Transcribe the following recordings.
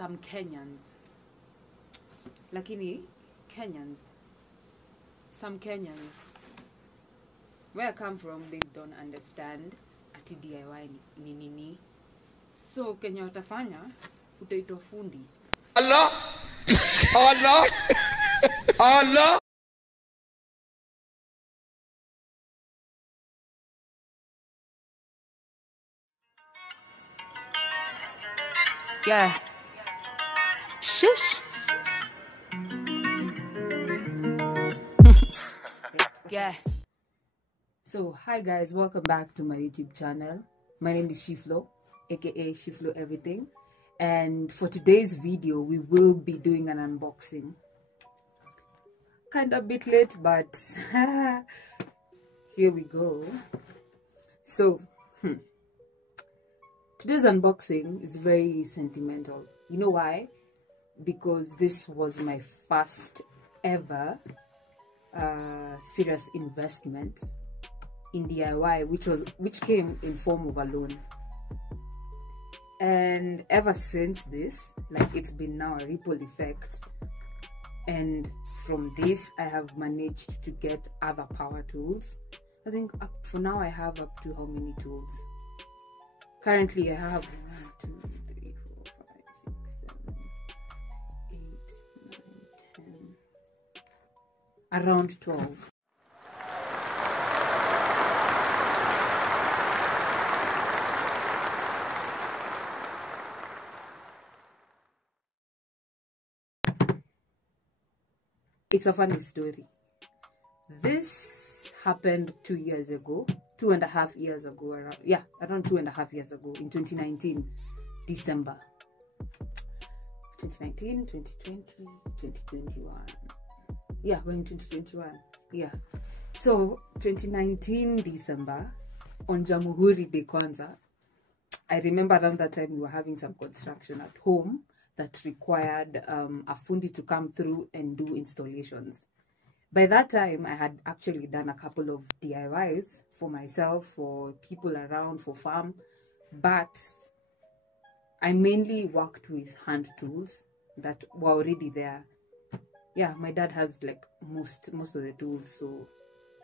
some Kenyans. Lakini Kenyans. Some Kenyans, where I come from, they don't understand ati DIY ni nini. So Kenya watafanya, utaitwa fundi. Allah! Allah! Allah! Yeah. Shish. Yeah. So hi guys, welcome back to my YouTube channel. My name is Shiflo, aka Shiflo Everything, and for today's video we will be doing an unboxing. Kind of a bit late, but here we go. So today's unboxing is very sentimental. You know why? Because this was my first ever serious investment in DIY, which came in form of a loan. And ever since this, like, it's been now a ripple effect, and from this I have managed to get other power tools. I think for now I have up to how many tools? Currently I have 1, 2, 3, 4, 5, 6, 7, 8, 9, 10, around 12. It's a funny story. This happened 2 years ago, 2.5 years ago, around 2.5 years ago, in 2019, December. 2019, 2020, 2021. Yeah, we're in 2021. Yeah. So 2019 December, on Jamhuri Day Kwanza, I remember around that time we were having some construction at home that required a fundi to come through and do installations. By that time, I had actually done a couple of DIYs for myself, for people around, for farm, but I mainly worked with hand tools that were already there. Yeah, my dad has like most of the tools, so,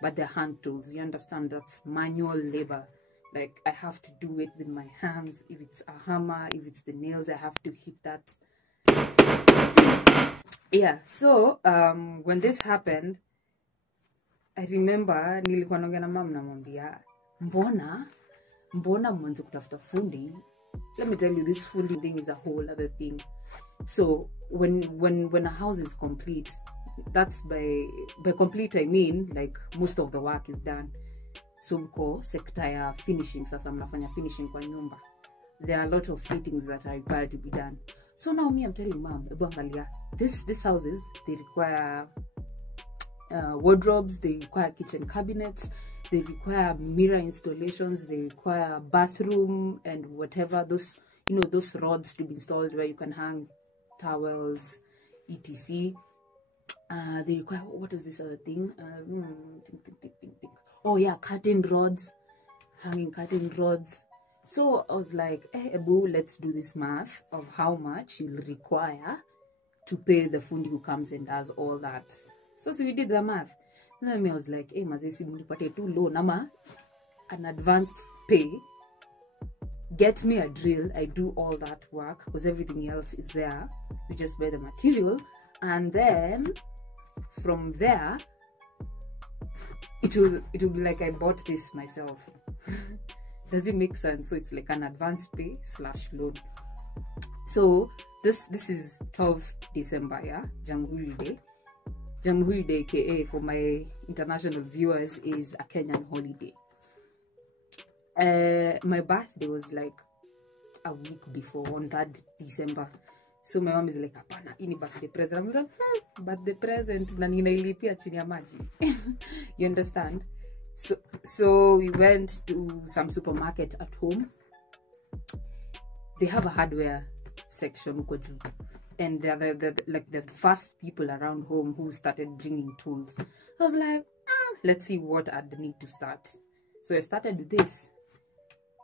but they're hand tools. You understand, that's manual labor. Like, I have to do it with my hands. If it's a hammer, if it's the nails, I have to hit that. Yeah, so when this happened, I remember nilikuwa naongea na mama, namwambia, mbona mwanzo kutafuta fundi? Let me tell you, this fundi thing is a whole other thing. So when a house is complete, that's by complete I mean like most of the work is done. So mko sector ya finishing, sasa mnafanya finishing kwa nyumba. There are a lot of fittings that are required to be done. So now I'm telling mom, these houses, they require wardrobes, they require kitchen cabinets, they require mirror installations, they require bathroom and whatever, those, you know, those rods to be installed where you can hang towels, etc. They require, what is this other thing? Oh yeah, curtain rods, hanging curtain rods. So I was like, hey, Ebu, let's do this math of how much you'll require to pay the fundi who comes and does all that. So we did the math. And then I was like, hey, mazesi mulipate too low, nama an advanced pay. Get me a drill. I do all that work because everything else is there. We just buy the material, and then from there, it will be like I bought this myself. Does it make sense? So it's like an advance pay / loan. So this is 12th December, yeah, Jamhuri Day. Jamhuri Day, aka for my international viewers, is a Kenyan holiday. My birthday was like a week before, on 3rd December. So my mom is like, "Apana, ini birthday present." I'm like, birthday present na ninailipia chini ya maji. You understand? So we went to some supermarket at home. They have a hardware section, and they're the first people around home who started bringing tools. I was like, let's see what I'd need to start. So I started with this,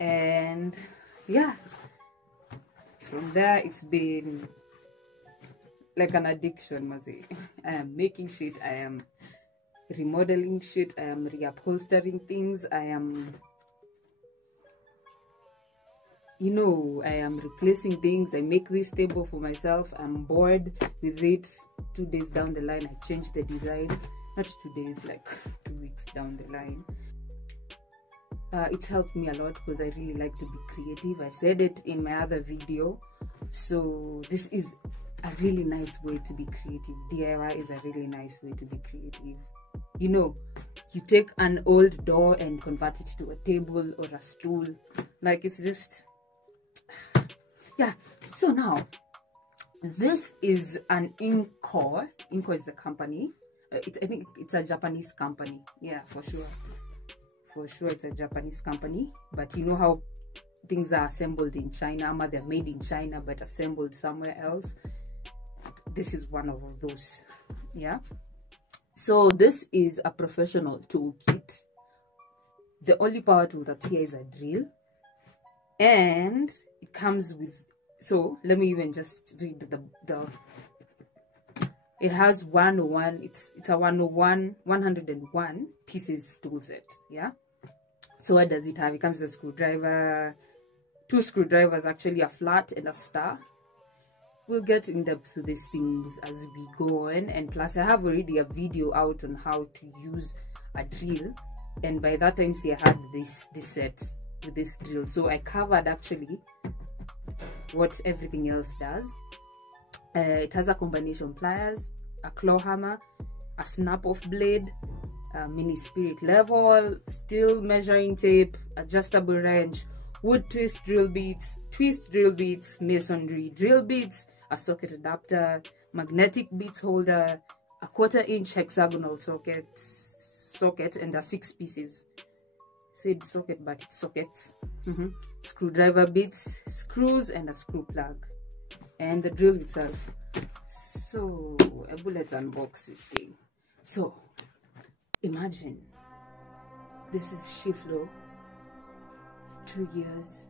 and yeah, from there it's been like an addiction, Mazi. I am making shit, I am remodeling shit, I am reupholstering things, I am, you know, I am replacing things. I make this table for myself, I'm bored with it. 2 days down the line, I change the design. Not 2 days, like 2 weeks down the line. It's helped me a lot because I really like to be creative. I said it in my other video. So this is a really nice way to be creative. DIY is a really nice way to be creative. You know, you take an old door and convert it to a table or a stool. Like, it's just, yeah. So now, this is an Ingco. Ingco is the company. I think it's a Japanese company. Yeah, for sure. For sure, it's a Japanese company. But you know how things are assembled in China, or they're made in China but assembled somewhere else. This is one of those. Yeah. So this is a professional toolkit. The only power tool that's here is a drill, and it comes with, so let me even just read the it has 101, it's a 101 pieces tool set. Yeah. So what does it have? It comes with a screwdriver, 2 screwdrivers, actually, a flat and a star. We'll get in depth to these things as we go on, and plus I have already a video out on how to use a drill, and by that time, see, I had this set with this drill, so I covered actually what everything else does. It has a combination pliers, a claw hammer, a snap off blade, a mini spirit level, steel measuring tape, adjustable wrench, wood twist drill bits, masonry drill bits, a socket adapter, magnetic bits holder, a 1/4 inch hexagonal socket, and a 6 pieces. Said socket, but it's sockets. Screwdriver bits, screws, and a screw plug, and the drill itself. So a bullet unbox this thing. So imagine this is Shiflo 2 years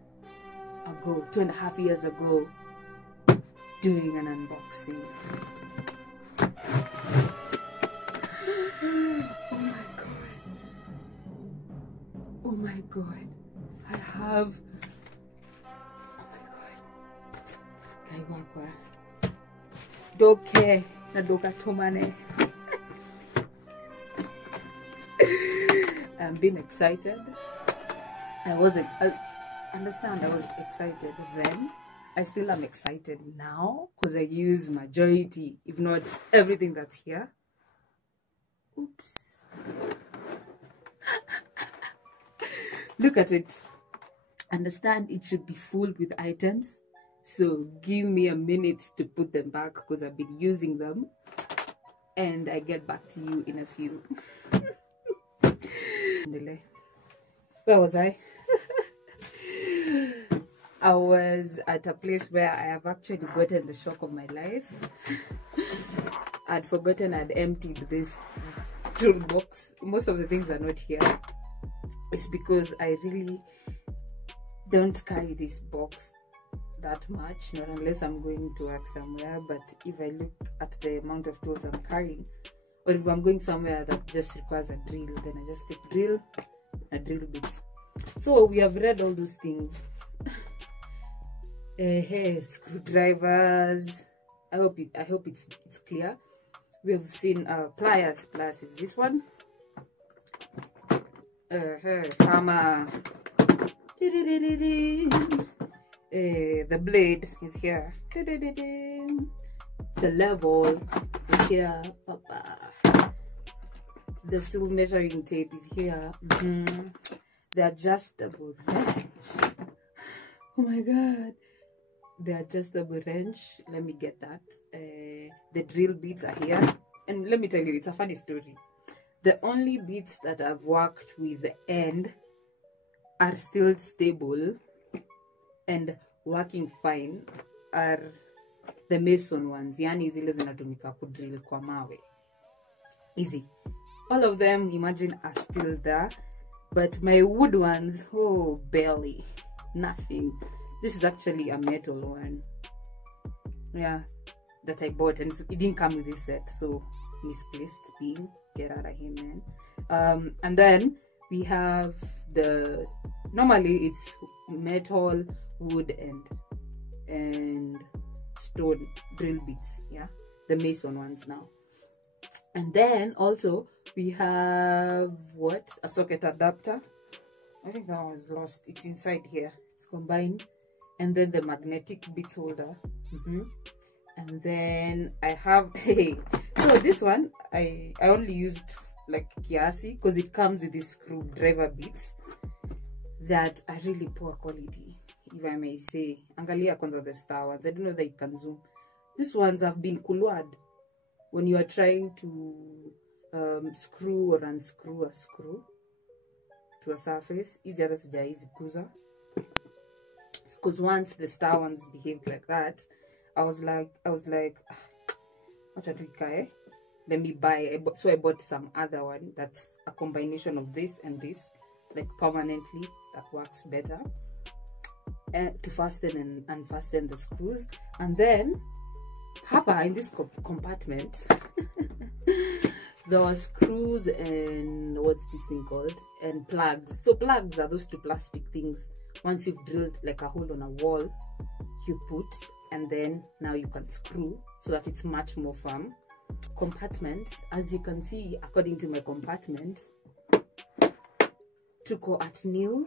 ago, 2.5 years ago, doing an unboxing. Oh my god, I have, oh my god, kaiwakwa doke na doka tomane. I'm being excited. I was excited then. I still am excited now because I use majority, if not everything that's here. Oops. Look at it. Understand it should be full with items. So give me a minute to put them back because I've been using them. And I get back to you in a few. Where was I? I was at a place where I have actually gotten the shock of my life. I'd forgotten I'd emptied this toolbox. Most of the things are not here. It's because I really don't carry this box that much, not unless I'm going to work somewhere. But if I look at the amount of tools I'm carrying, or if I'm going somewhere that just requires a drill, then I just take drill bits. So we have read all those things. Screwdrivers. I hope it's clear. We have seen pliers. Pliers is this one. Hammer. The blade is here. The level is here. The steel measuring tape is here. The adjustable wrench. Oh my god. The adjustable wrench. Let me get that. The drill bits are here. And let me tell you, it's a funny story. The only bits that I've worked with the end are still stable and working fine are the mason ones. Yani zile zinatumika kudrill kwa mawe. Easy. All of them, imagine, are still there. But my wood ones, oh, barely. Nothing. This is actually a metal one. Yeah. that I bought, and it didn't come with this set, so misplaced being, get out of here, man. And then we have the, normally it's metal, wood, and stone drill bits, yeah, the mason ones now. And then also we have what, a socket adapter. I think that one's lost. It's inside here, it's combined. And then the magnetic bit holder. And then I have so this one I only used like kiasi because it comes with these screwdriver bits that are really poor quality, if I may say. Angalia kwanza the star ones, I don't know that you can zoom. These ones have been kulwad when you are trying to screw or unscrew a screw to a surface. Easy as easy puza. Because once the star ones behaved like that, I was like, what a trick, eh? Let me buy. So I bought some other one that's a combination of this and this, like permanently, that works better, and to fasten and unfasten the screws. And then hapa in this compartment there were screws and what's this thing called, and plugs. So plugs are those two plastic things. Once you've drilled like a hole on a wall, you put, and then now you can screw so that it's much more firm. Compartment, as you can see, according to my compartment, tuko at nil.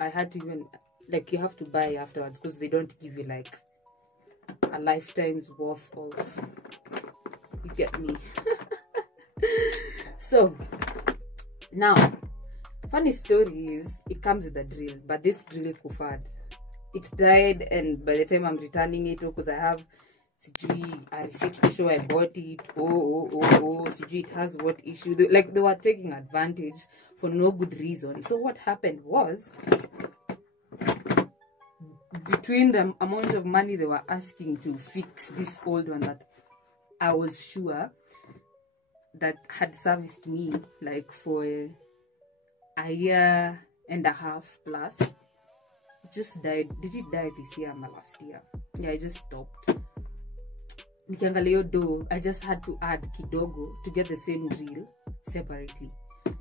I had to even, like, you have to buy afterwards because they don't give you like a lifetime's worth of, you get me. So now, funny story is it comes with a drill, but this drill kufad, it died, and by the time I'm returning it, because I have a receipt to show I bought it, it has what issue, like they were taking advantage for no good reason. So what happened was, between the amount of money they were asking to fix this old one that I was sure that had serviced me like for a year and a half plus, it just died. Did it die this year or last year? Yeah, I just stopped. Nikiangalia do, I just had to add kidogo to get the same drill separately.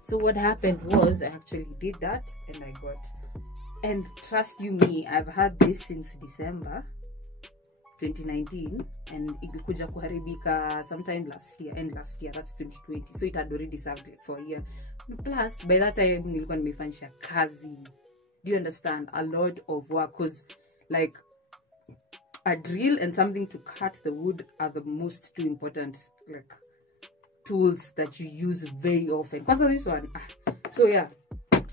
So what happened was I actually did that, and I got, and trust you me, I've had this since December 2019, and ilikuja kuharibika sometime last year, and last year, that's 2020, so it had already served it for a year. Plus by that time nilikuwa nimefanyisha kazi, do you understand, a lot of work, because like a drill and something to cut the wood are the most two important like tools that you use very often. What's this one? So yeah,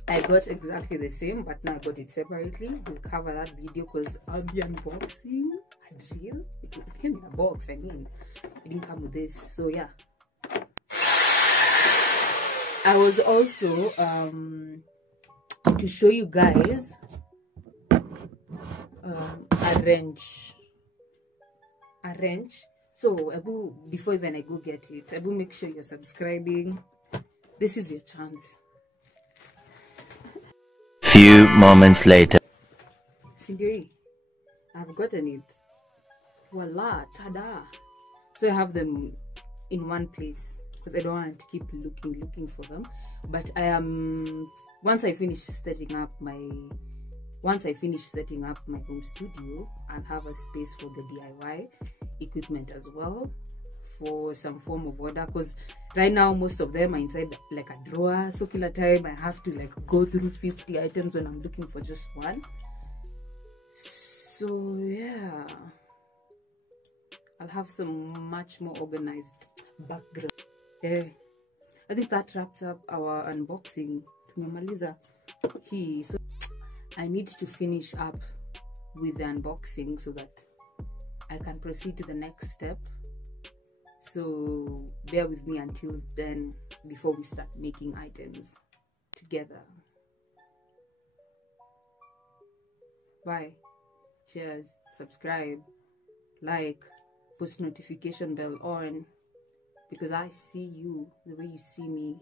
I got exactly the same, but now I got it separately. We'll cover that video because I'll be unboxing a drill. It came in a box, I mean, it didn't come with this. So yeah, I was also to show you guys a wrench. So Abu, before even I go get it, Abu, make sure you're subscribing. This is your chance. Few moments later. Sindiri, I've gotten it. Voila, tada. So I have them in one place because I don't want to keep looking for them. But I am, once I finish setting up my home studio, I'll have a space for the DIY equipment as well, for some form of order, because right now most of them are inside like a drawer, so kila time I have to like go through 50 items when I'm looking for just one. So yeah, I'll have some much more organized background. Yeah, I think that wraps up our unboxing. Tumemaliza hii. So I need to finish up with the unboxing so that I can proceed to the next step. So bear with me until then before we start making items together. Bye. Cheers. Subscribe, like, post notification bell on, because I see you the way you see me.